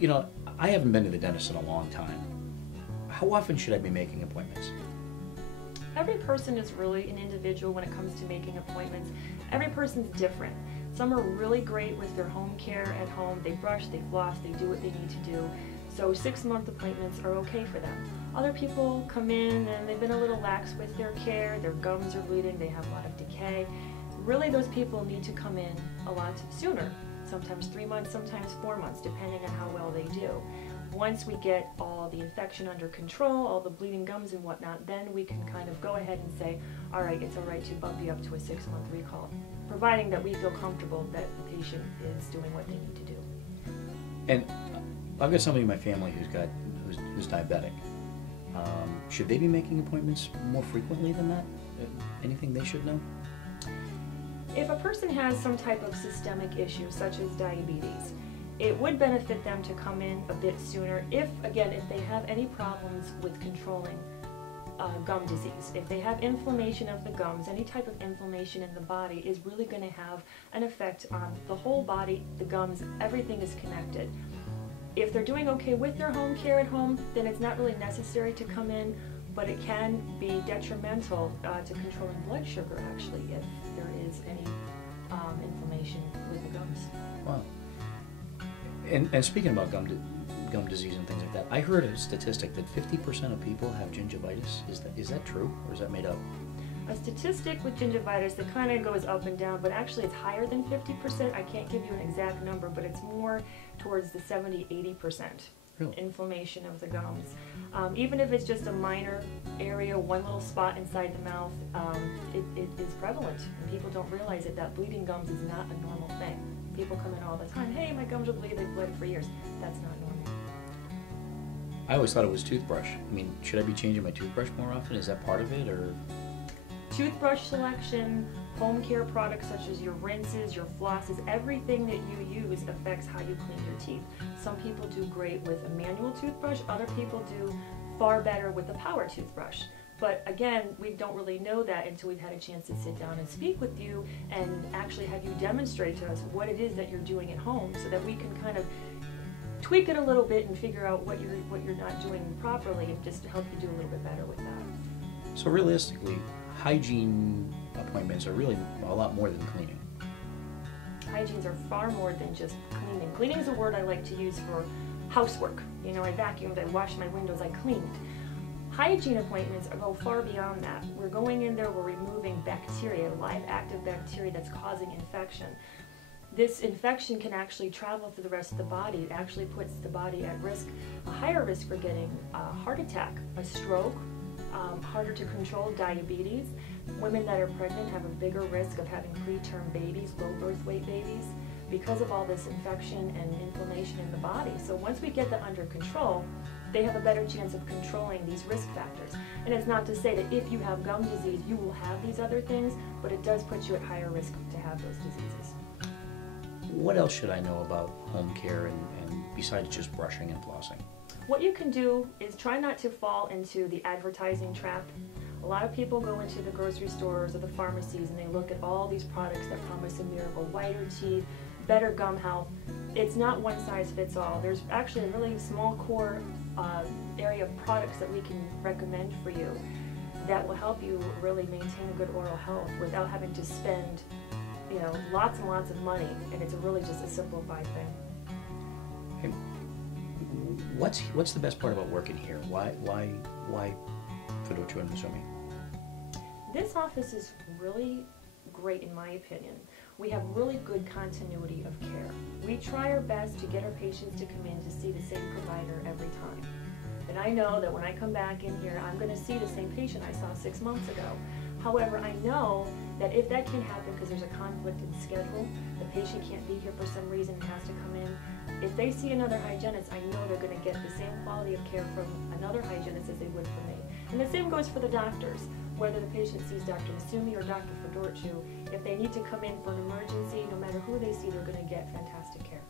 You know, I haven't been to the dentist in a long time. How often should I be making appointments? Every person is really an individual when it comes to making appointments. Every person's different. Some are really great with their home care at home. They brush, they floss, they do what they need to do. So 6-month appointments are okay for them. Other people come in and they've been a little lax with their care, their gums are bleeding, they have a lot of decay. Really, those people need to come in a lot sooner. Sometimes 3 months, sometimes 4 months, depending on how well they do. Once we get all the infection under control, all the bleeding gums and whatnot, then we can kind of go ahead and say, all right, it's all right to bump you up to a 6-month recall, providing that we feel comfortable that the patient is doing what they need to do. And I've got somebody in my family who's diabetic. Should they be making appointments more frequently than that? Anything they should know? If a person has some type of systemic issue, such as diabetes, it would benefit them to come in a bit sooner if they have any problems with controlling gum disease. If they have inflammation of the gums, any type of inflammation in the body is really going to have an effect on the whole body, the gums, everything is connected. If they're doing okay with their home care at home, then it's not really necessary to come in, but it can be detrimental to controlling blood sugar, actually, if there is any inflammation with the gums. Wow. And speaking about gum disease and things like that, I heard a statistic that 50% of people have gingivitis. Is that true, or is that made up? A statistic with gingivitis that kind of goes up and down, but actually it's higher than 50%. I can't give you an exact number, but it's more towards the 70–80%. Really? Inflammation of the gums. Even if it's just a minor area, one little spot inside the mouth, it is prevalent, and people don't realize that bleeding gums is not a normal thing. People come in all the time, hey, my gums are bleeding, they've bled for years. That's not normal. I always thought it was toothbrush. I mean, should I be changing my toothbrush more often? Is that part of it, or? Toothbrush selection, home care products such as your rinses, your flosses, everything that you use affects how you clean your teeth. Some people do great with a manual toothbrush, other people do far better with a power toothbrush. But again, we don't really know that until we've had a chance to sit down and speak with you and actually have you demonstrate to us what it is that you're doing at home, so that we can kind of tweak it a little bit and figure out what you're not doing properly, and just to help you do a little bit better with that. So realistically, hygiene appointments are really a lot more than cleaning. Hygienes are far more than just cleaning. Cleaning is a word I like to use for housework. You know, I vacuumed, I washed my windows, I cleaned. Hygiene appointments go far beyond that. We're going in there, we're removing bacteria, live active bacteria that's causing infection. This infection can actually travel through the rest of the body. It actually puts the body at risk, a higher risk for getting a heart attack, a stroke, harder to control diabetes. Women that are pregnant have a bigger risk of having preterm babies, low birth weight babies, because of all this infection and inflammation in the body. So once we get that under control, they have a better chance of controlling these risk factors. And it's not to say that if you have gum disease, you will have these other things, but it does put you at higher risk to have those diseases. What else should I know about home care and besides just brushing and flossing? What you can do is try not to fall into the advertising trap. A lot of people go into the grocery stores or the pharmacies and they look at all these products that promise a miracle, whiter teeth, better gum health. It's not one size fits all. There's actually a really small core area of products that we can recommend for you that will help you really maintain a good oral health without having to spend, lots and lots of money, and it's really just a simplified thing. Hey, what's the best part about working here? Why Fiducian Assuming? This office is really great in my opinion. We have really good continuity of care. We try our best to get our patients to come in to see the same provider every time. And I know that when I come back in here, I'm going to see the same patient I saw 6 months ago. However, I know that if that can happen because there's a conflict in schedule, the patient can't be here for some reason and has to come in, if they see another hygienist, I know they're going to get the same quality of care from another hygienist as they would from me. And the same goes for the doctors. Whether the patient sees Dr. Masumi or Dr. Fedorchu, if they need to come in for an emergency, no matter who they see, they're going to get fantastic care.